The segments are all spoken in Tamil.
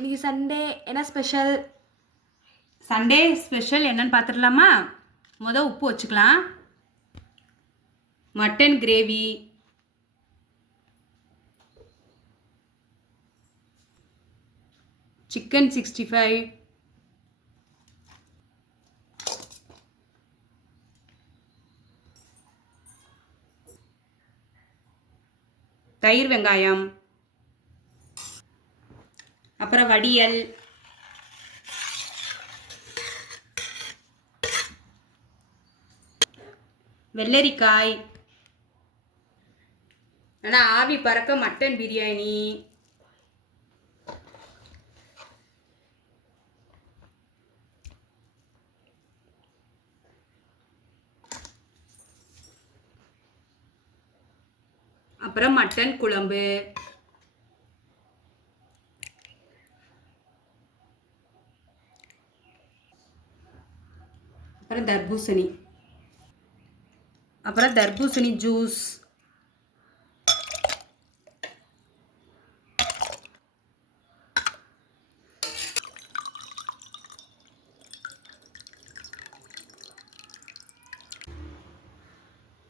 இன்னைக்கு சண்டே என்ன ஸ்பெஷல்? சண்டே ஸ்பெஷல் என்னன்னு பார்த்துடலாமா? உப்பு வச்சுக்கலாம். மட்டன் கிரேவி, சிக்கன் 65, தயிர் வெங்காயம், அப்புறம் வடியல், வெள்ளரிக்காய், நல்லா ஆவி பறக்க மட்டன் பிரியாணி, அப்புறம் மட்டன் குழம்பு, அப்புறம் தர்பூசணி ஜூஸ்,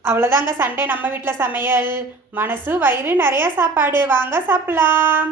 அவ்வளோதாங்க சண்டே நம்ம வீட்டில் சமையல். மனசு வயிறு நிறையா சாப்பாடு, வாங்க சாப்பிடலாம்.